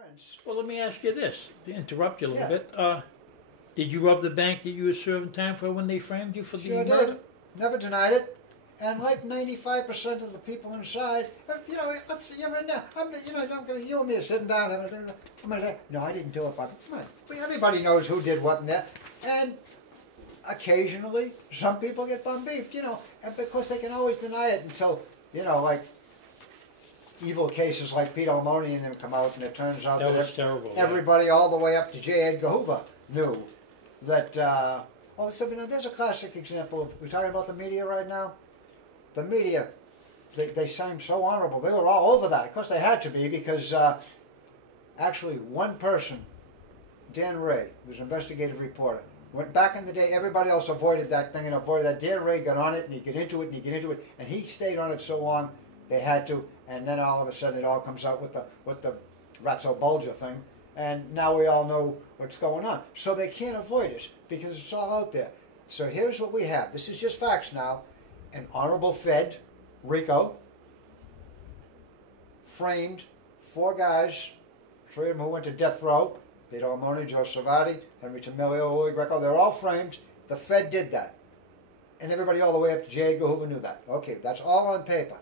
Prince. Well, let me ask you this, to interrupt you a little Yeah. bit. Did you rob the bank that you were serving time for when they framed you for Sure the murder? did. Never denied it. And like 95% of the people inside, you're in there. You and me are sitting down. No, I didn't do it, but come on. Well, everybody knows who did what in there. And occasionally, some people get bum beefed, and because they can always deny it until, like evil cases like Pete O'Moni and them come out, and it turns out That was terrible. everybody all the way up to J. Edgar Hoover knew that. There's a classic example. We're talking about the media right now. The media, they seem so honorable. They were all over that. Of course, they had to be because actually one person, Dan Ray, who was an investigative reporter, went back in the day. Everybody else avoided that thing and avoided that. Dan Ray got on it and he'd get into it and he'd get into it, and he stayed on it so long they had to. And then all of a sudden it all comes out with the Ratso Bulger thing, and now we all know what's going on. So they can't avoid it because it's all out there. So here's what we have. This is just facts now. An honorable Fed, Rico, framed 4 guys, 3 of them who went to death row. Peter O'Moni, Joe Savati, Henry Tamilio, Louis Greco. They're all framed. The Fed did that. And everybody all the way up to J. Edgar Hoover knew that. Okay, that's all on paper.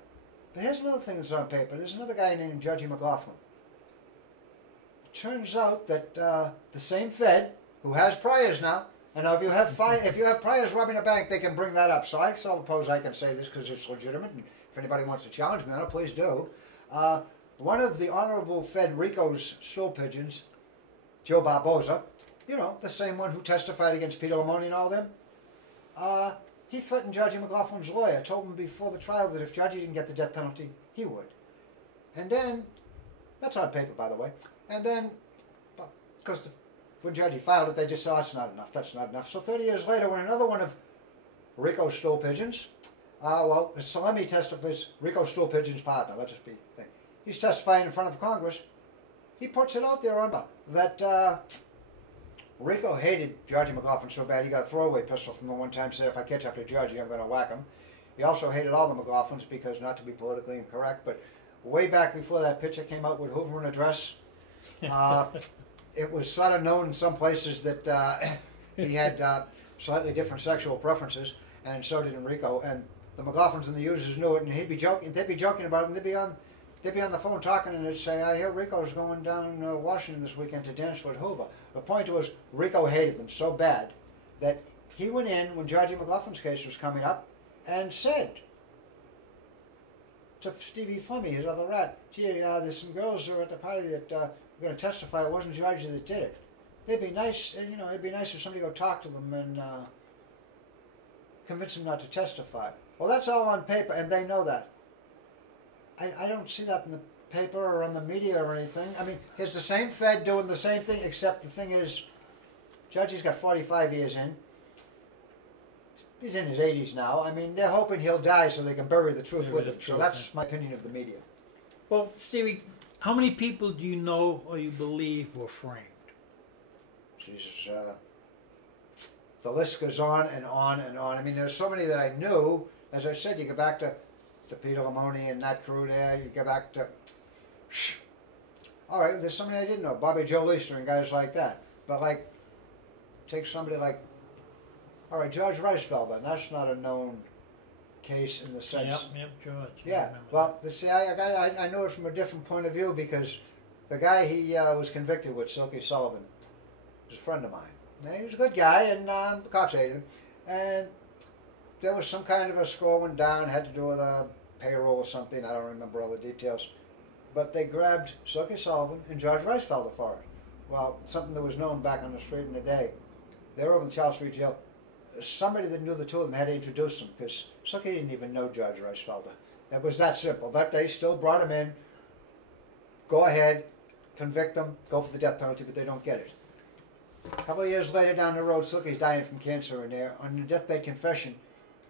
But here's another thing that's on paper. There's another guy named Judge McLaughlin. It turns out that the same Fed, who has priors now, and now if you have priors robbing a bank, they can bring that up. So I suppose I can say this because it's legitimate, and if anybody wants to challenge me on it, please do. One of the Honorable Fed Rico's stool pigeons, Joe Barboza, the same one who testified against Peter O'Moni and all them, he threatened Judge McLaughlin's lawyer, told him before the trial that if Judge didn't get the death penalty, he would. And then, that's on paper, by the way, and then, because when Judge filed it, they just said, that's not enough. So 30 years later, when another one of Rico's stool pigeons, Salemi testifies, Rico's stool pigeon's partner, let's just be, he's testifying in front of Congress, he puts it out there that Rico hated Judge McLaughlin so bad he got a throwaway pistol from the one time, said, if I catch up to Judge, I'm going to whack him. He also hated all the McLaughlins because, not to be politically incorrect, but way back before that picture came out with Hoover in a dress, it was sort of known in some places that he had slightly different sexual preferences, and so did Enrico. And the McLaughlins and the users knew it, and they'd be joking about it, and they'd be on the phone talking, and they'd say, I hear Rico's going down Washington this weekend to dance with Hoover. The point was, Rico hated them so bad that he went in when Georgie McLaughlin's case was coming up and said to Stevie Flemmy, his other rat, gee, there's some girls who are at the party that are going to testify it wasn't Georgie that did it. It'd be nice, it'd be nice if somebody go talk to them and convince them not to testify. Well, that's all on paper, and they know that. I don't see that in the paper or on the media or anything. I mean, here's the same Fed doing the same thing, except the thing is, Judge's got 45 years in. He's in his 80s now. I mean, they're hoping he'll die so they can bury the truth with him. So that's my opinion of the media. Well, Stevie, how many people do you know or you believe were framed? Jesus, the list goes on and on and on. I mean, there's so many that I knew. As I said, you go back to Peter O'Moni and that crew there. You go back to... All right, there's somebody I didn't know. Bobby Joe Leister and guys like that. But, like, take somebody like... All right, George Reisfelder. That's not a known case in the sense... Yep, George. Yeah, well, see, I know it from a different point of view because the guy he was convicted with, Silky Sullivan, was a friend of mine. And he was a good guy, and the cops hated him. And there was some kind of a score went down, had to do with a payroll or something. I don't remember all the details. But they grabbed Silky Sullivan and George Reisfelder for it. Well, something that was known back on the street in the day. They were over in Charles Street Jail. Somebody that knew the two of them had to introduce them because Silky didn't even know George Reisfelder. It was that simple. But they still brought him in. Go ahead, convict them, go for the death penalty, but they don't get it. A couple of years later down the road, Silky's dying from cancer in there. On the deathbed confession,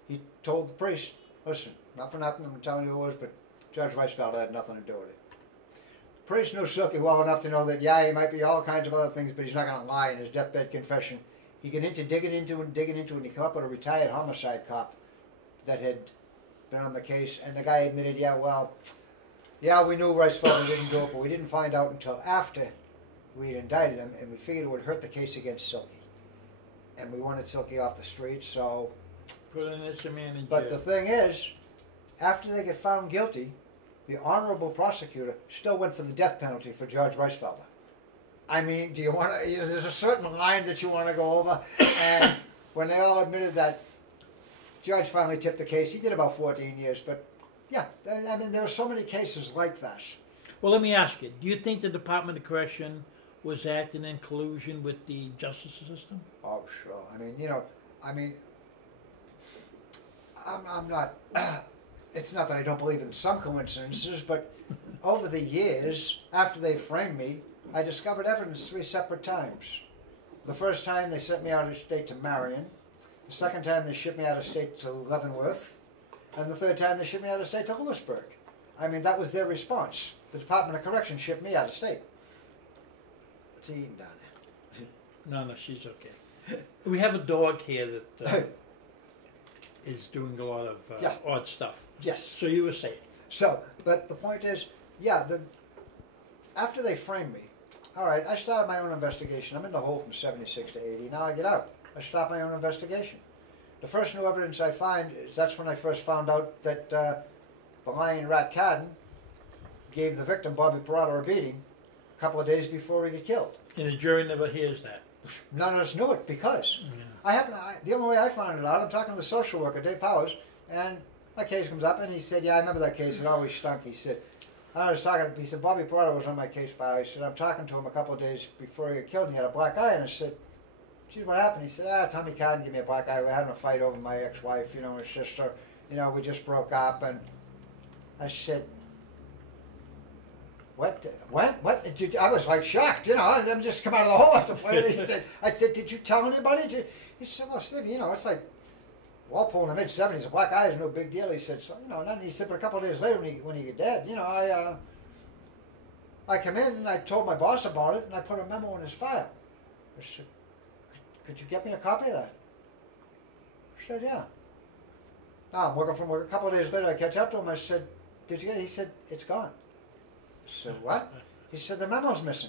he told the priest, listen, not for nothing, I'm telling you who it was, but George Reisfelder had nothing to do with it. The priest knew Silky well enough to know that, yeah, he might be all kinds of other things, but he's not going to lie in his deathbed confession. He get into digging into it, and he come up with a retired homicide cop that had been on the case, and the guy admitted, yeah, well, Yeah, we knew Ricefelder didn't do it, but we didn't find out until after we'd indicted him, and we figured it would hurt the case against Silky. And we wanted Silky off the street, so... Put an innocent man in jail. But the thing is, after they get found guilty, the honorable prosecutor still went for the death penalty for George Ricefelder. I mean, do you want to... There's a certain line that you want to go over, and when they all admitted that George finally tipped the case, he did about 14 years, but yeah, I mean, there are so many cases like that. Well, let me ask you, do you think the Department of Correction was acting in collusion with the justice system? Oh, sure. I mean, you know, I'm not, it's not that I don't believe in some coincidences, but over the years, after they framed me, I discovered evidence 3 separate times. The first time they sent me out of state to Marion, the second time they shipped me out of state to Leavenworth, and the third time they shipped me out of state to Lewisburg. I mean, that was their response. The Department of Correction shipped me out of state. What's he eating down there? No, she's okay. We have a dog here that is doing a lot of odd stuff. Yes. So you were saying. So, but the point is, yeah, after they framed me, all right, I started my own investigation. I'm in the hole from 76 to 80. Now I get out. I start my own investigation. The first new evidence I find is that's when I first found out that the Lion Rat Carden gave the victim, Bobby Parada, a beating a couple of days before he got killed. And the jury never hears that. None of us knew it because the only way I found it out, I'm talking to the social worker, Dave Powers, and that case comes up, and he said, yeah, I remember that case. It always stunk. He said, he said, Bobby Parada was on my case file. He said, I'm talking to him a couple of days before he got killed, and he had a black eye. And I said, geez, what happened? He said, Tommy Carden gave me a black eye. We're having a fight over my ex-wife, you know, his sister. You know, we just broke up. And I said, what? I was like shocked, you know, and then just come out of the hole after playing. I said, did you tell anybody? He said, well, Steve, you know, it's like Walpole in the mid-70s, a black eye is no big deal. He said, so, you know, and then he said, but a couple of days later when he got dead, you know, I come in and I told my boss about it and I put a memo in his file. I said, could you get me a copy of that? I said, yeah. Now I'm working from work. A couple of days later I catch up to him. I said, did you get it? He said, it's gone. I said, what? He said, the memo's missing.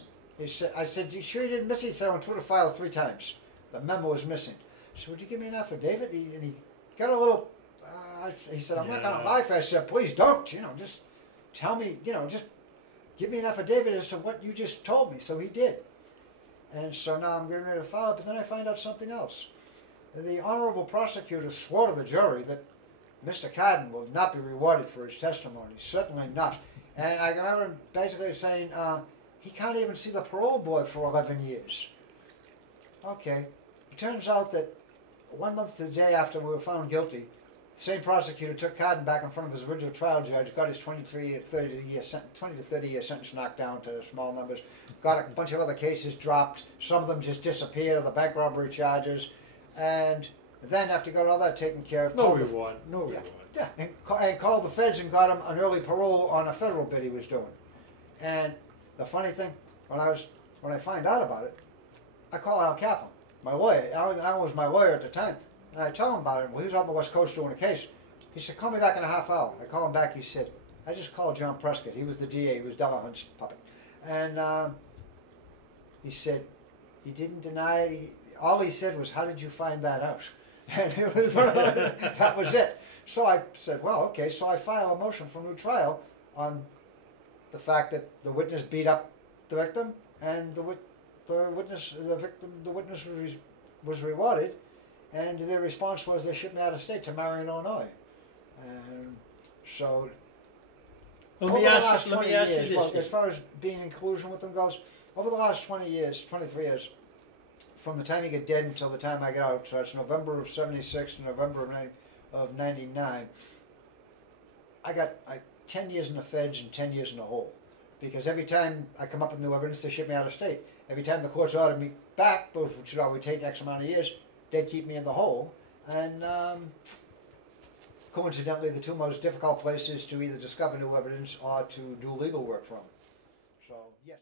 I said, you sure you didn't miss it? He said, I went through the file 3 times. The memo was missing. I said, would you give me an affidavit? And he got a little, he said, I'm not going to lie for you. I said, please don't, you know, just tell me, you know, just give me an affidavit as to what you just told me. So he did. And so now I'm getting ready to file it, but then I find out something else. The honorable prosecutor swore to the jury that Mr. Carden will not be rewarded for his testimony, certainly not. And I remember him basically saying he can't even see the parole board for 11 years. Okay. It turns out that 1 month to the day after we were found guilty, the same prosecutor took Carden back in front of his original trial judge, got his 20 to 30 year sentence knocked down to small numbers, got a bunch of other cases dropped, some of them just disappeared, the bank robbery charges, and then after got all that taken care of... No reward. Yeah, and called the feds and got him an early parole on a federal bid he was doing. And the funny thing, when I find out about it, I call Al Kaplan, my lawyer. Al was my lawyer at the time. And I tell him about it. Well, he was out on the West Coast doing a case. He said, call me back in a half hour. I call him back. He said, I just called John Prescott. He was the DA. He was Delahunt's puppet. And he said, he didn't deny it. All he said was, how did you find that out? And it was that was it. So I said, well, okay. So I file a motion for new trial on the fact that the witness beat up the victim and the witness was rewarded. And their response was they shipped me out of state to Marion, Illinois. So, over the last 20 years, well, as far as being in collusion with them goes, over the last 20 years, 23 years, from the time he got dead until the time I got out, so it's November of 76 to November of 99, I got 10 years in the feds and 10 years in the hole. Because every time I come up with new evidence, they ship me out of state. Every time the courts ordered me back, which would always take X amount of years, they'd keep me in the hole. And coincidentally, the 2 most difficult places to either discover new evidence or to do legal work from. So, yes.